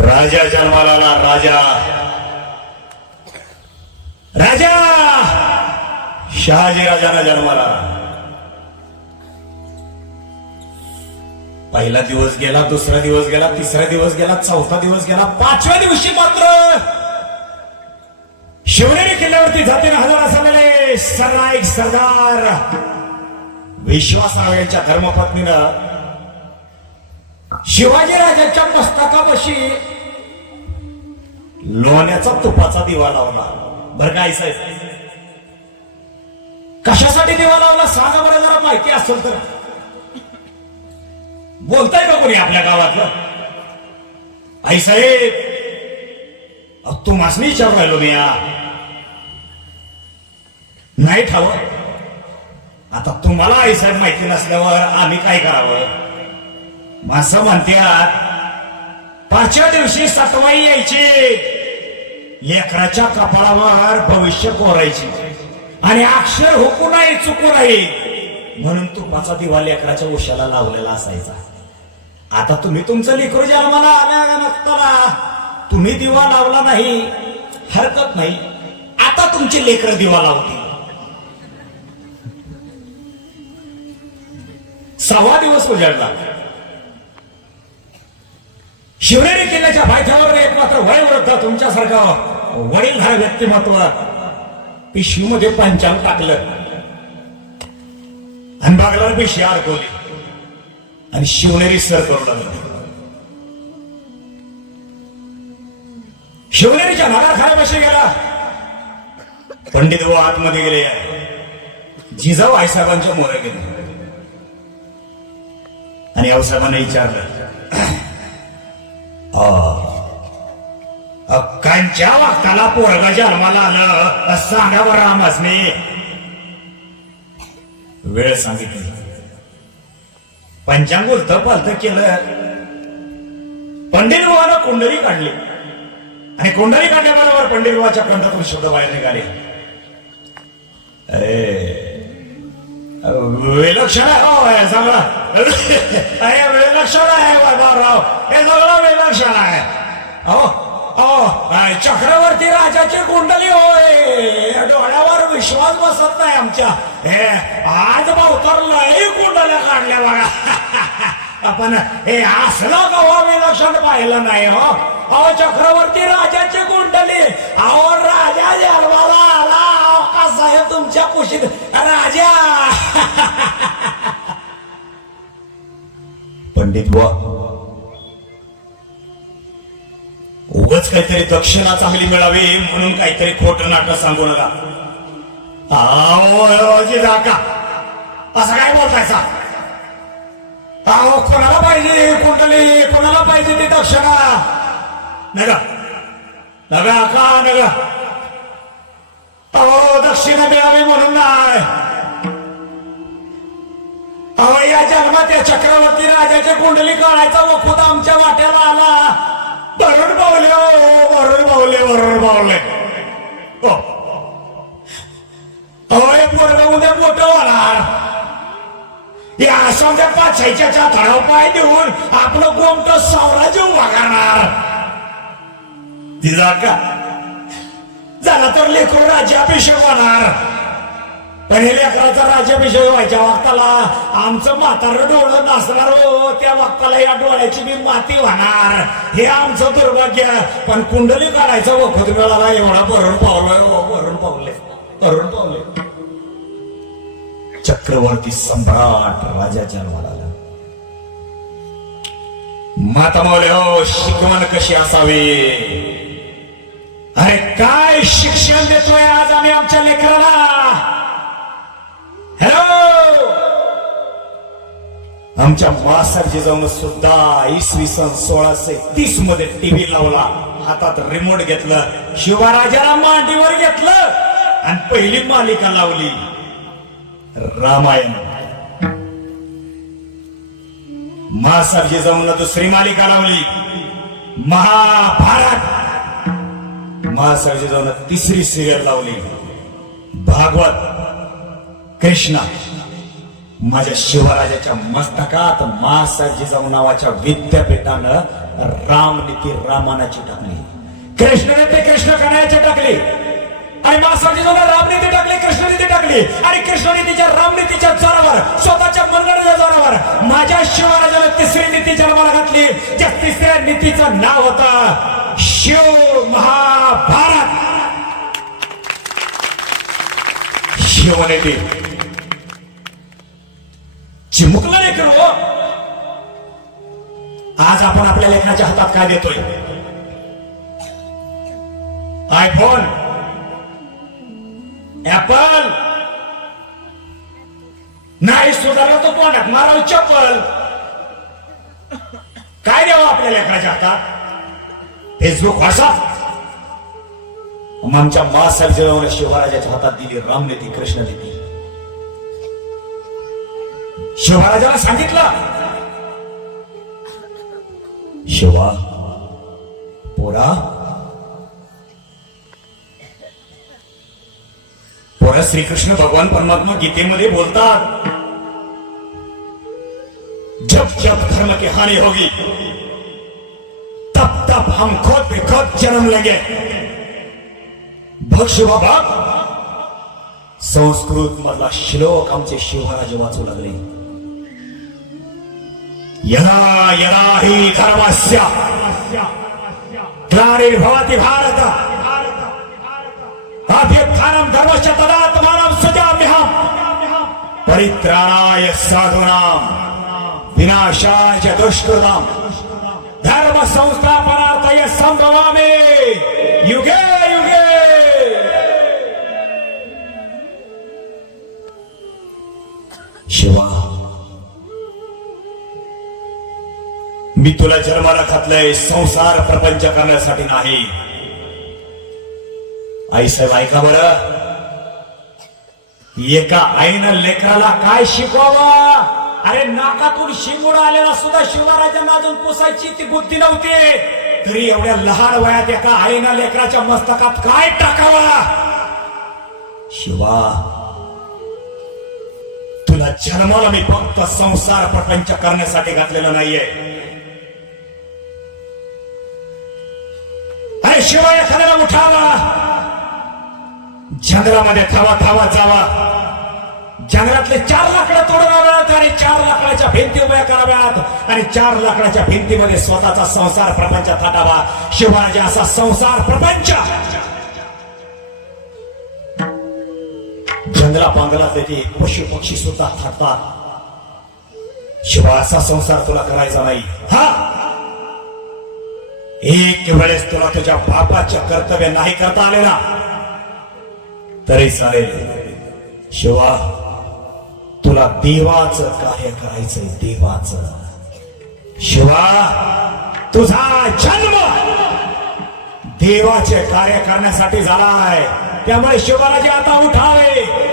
राजा जन्माला आला, राजा. राजा! शहाजी राजाला जन्माला. पहिला दिवस गेला दुसरा दिवस गेला तिसरा दिवस गेला चौथा दिवस गेला पाचव्या दिवशी मात्र शिवनेरी किल्ल्यावरती जातीने हजार असलेले सरनाईक सरदार विश्वास यांच्या धर्मपत्नीनं शिवाजी राजाच्या मस्तकापाशी लोण्याचा तुपाचा दिवा लावला. बरं काय साहेब? कशासाठी दिवा लावला? सांगा बरं जरा माहिती असेल तर. बोलताय का कोणी आपल्या गावातलं? आई साहेब अहो, तुम्हासनी विचार राहिलो मी नाही ठाव आता तुम्हाला आई साहेब माहिती नसल्यावर आम्ही काय करावं? असं म्हणतात पाचव्या दिवशी सतवाई यायची. लेकराच्या कपाळावर भविष्य कोरायची. आणि अक्षर हुकू नाही चुकू नाही. म्हणून तुपाचा दिवा लेकराच्या उशाला लावलेला असायचा. आता तुम्ही तुमचं लेकरू जन्माला आल्या नसताना? तुम्ही दिवा लावला नाही हरकत नाही. आता तुमची लेकर दिवा लावतील. सव्वा दिवस उजाडला. शिवनेरी किल्ल्याच्या पायथ्यावर एक मात्र वयोवृद्ध तुमच्यासारखा वडीलधार व्यक्तिमत्व पिशवीमध्ये पंचांग टाकलं. आणि बागला पिशवी अडकवली आणि शिवनेरी सर करू लागला. शिवनेरीच्या नगारखान्यापाशी गेला. पंडित भाऊ आतमध्ये गेले. जिजाऊ आईसाहेबांच्या मोरे गेले. आणि आऊसाहेबांना विचारलं. कांच्या वाक्ताला पोरगा जन्माला आलं असं सांगा बरं वेळ सांगितली. पंचांग उलत पालत केलं. पंडित बुवानं कुंडली काढली. आणि कुंडली काढल्याबरोबर पंडित बुवाच्या कंठातून शब्द बाहेर निघाले. अरे. विलक्षण आहे हो हे अरे विलक्षण आहे बाबाराव हे सगळं विलक्षण आहे. अहो अहो चक्रवर्ती राजाची कुंडली होय. डोळ्यावर विश्वास बसत नाही आमच्या. हे आज भावतर लई कुंडल्या काढल्या बघा. आपण हे असलं गव्हा विलक्षण पाहिलं नाही हो. अहो चक्रवर्ती राजाची कुंडली. अहो राजा जन्माला आला. अहो, कसा आहे तुमच्या कुशीत? राजा! म्हणजे पंडित बुवा उगच काहीतरी दक्षिणा चांगली मिळावी म्हणून काहीतरी खोट नाटक सांगू नका. अहो असं काय बोलतायचा अहो कोणाला पाहिजे कुंडली? कोणाला पाहिजे ती दक्षिणा? नगा नगा का नगा अहो दक्षिणा मिळावी म्हणून नाही. अहो या जन्मात या चक्रवर्ती राजाची कुंडली काढायचा वखूत आमच्या वाट्याला आला. भरून पावले हो भरून पावले भरून पावले हो. अहो हे पोरग उद्या मोठं होणार. या असाच्या पाचशेच्या थळाव पाय देऊन आपलं गोमट साम्राज्य उभा करणार तिला का झाला तर लेकरू राज्याभिषेक होणार. पण हे लेकराचा राज्याभिषेक व्हायच्या वक्ताला. आमचं म्हातारं डोळं नसणार हो त्या वक्ताला या डोळ्याची बी माती होणार. हे आमचं दुर्भाग्य. पण कुंडली काढायचा वखत मिळाला एवढा भरून पावलं हो, भरून पावले. भरून पावले. चक्रवर्ती सम्राट राजा जन्माला माता मावले हो शिकवण कशी असावी? अरे काय शिक्षण देतोय आज आम्ही आमच्या लेकराला? आमच्या मासारजी जाऊन सुद्धा इसवी सन सोळाशे तीसमध्ये टीव्ही लावला. हातात रिमोट घेतलं. शिवराजाला मांडीवर घेतलं. आणि पहिली मालिका लावली. रामायण. महासारजी जाऊन दुसरी मालिका लावली. महाभारत. महासारजी जाऊन तिसरी सिरियल लावली. भागवत. कृष्णा. माझ्या शिवराजाच्या मस्तकात मासाजी जाऊ नावाच्या विद्यापीठानं रामनीती रामानाची टाकली. कृष्णनीती कृष्ण कन्याची टाकली. आणि मासाजी जाऊन रामनीती टाकली कृष्णनीती टाकली. आणि कृष्णनीतीच्या रामनीतीच्या जोरावर स्वतःच्या मनगडाच्या जोरावर माझ्या शिवराजानं तिसरी नीती जन्माला घातली. ज्या तिसऱ्या नीतीचं नाव होता शिव महाभारत. शिवनेती चिमुकलं नाही करू हो. आज आपण आपल्या लेखनाच्या हातात काय देतोय? आयफोन ऍपल नाही सुधारला तो तोंडात माराव चप्पल. काय द्यावं आपल्या लेखनाच्या हातात? फेसबुक व्हॉट्सअप आमच्या मासाहेब शिवराजाच्या हातात दिली रामनीती कृष्णनीती. शिवराजाला सांगितलं. शिवा पोरा. पोरा श्रीकृष्ण भगवान परमात्मा गीतेमध्ये बोलतात. जब जब धर्म की हानि होगी. तब तब हम खुद भी खुद जन्म लेंगे. भक्ष बाबा संस्कृत मधला श्लोक आमचे शिवराज वाचू लागले. यदा यदा हि धर्मस्य ग्लानिर्भवति भारत। अभ्युत्थानं धर्मस्य तदात्मानं सृजाम्यहम् परित्राणाय साधूनां विनाशाय च दुष्कृतां। धर्मसंस्थापनार्थय सम्भवामि। युगे मी तुला जन्माला घातलंय संसार प्रपंच करण्यासाठी नाही. आई साहेब ऐका बर. एका आईनं लेकराला काय शिकवावं? अरे नाकातून शिंगोड आलेला सुद्धा शिवराजांना अजून पुसायची ती बुद्धी नव्हती. तरी एवढ्या लहान वयात एका आईनं लेकराच्या मस्तकात काय टाकावा? शिवा तुला जन्माला मी फक्त संसार प्रपंच करण्यासाठी घातलेलं नाहीये. शिवाय एखाद्याला उठावा. जंगलामध्ये थावा थावा जावा. जंगलातले चार लाकडं तोडाव्यात आणि चार लाकडाच्या भिंती उभ्या कराव्यात आणि चार लाकडाच्या भिंतीमध्ये स्वतःचा संसार प्रपंच थाटावा. शिवाजी असा संसार प्रपंच. जंगला पांगलातले ते पशु पक्षी सुद्धा थाटतात. शिवाय असा संसार तुला करायचा नाही. हा! एक वेळेस तुला तुझ्या बापाचे कर्तव्य नाही करता आले ना तरी चालेल. शिवा तुला देवाचं कार्य करायचंय देवाचं. शिवा तुझा जन्म देवाचे कार्य करण्यासाठी झालाय. त्यामुळे शिवराजी आता उठावे.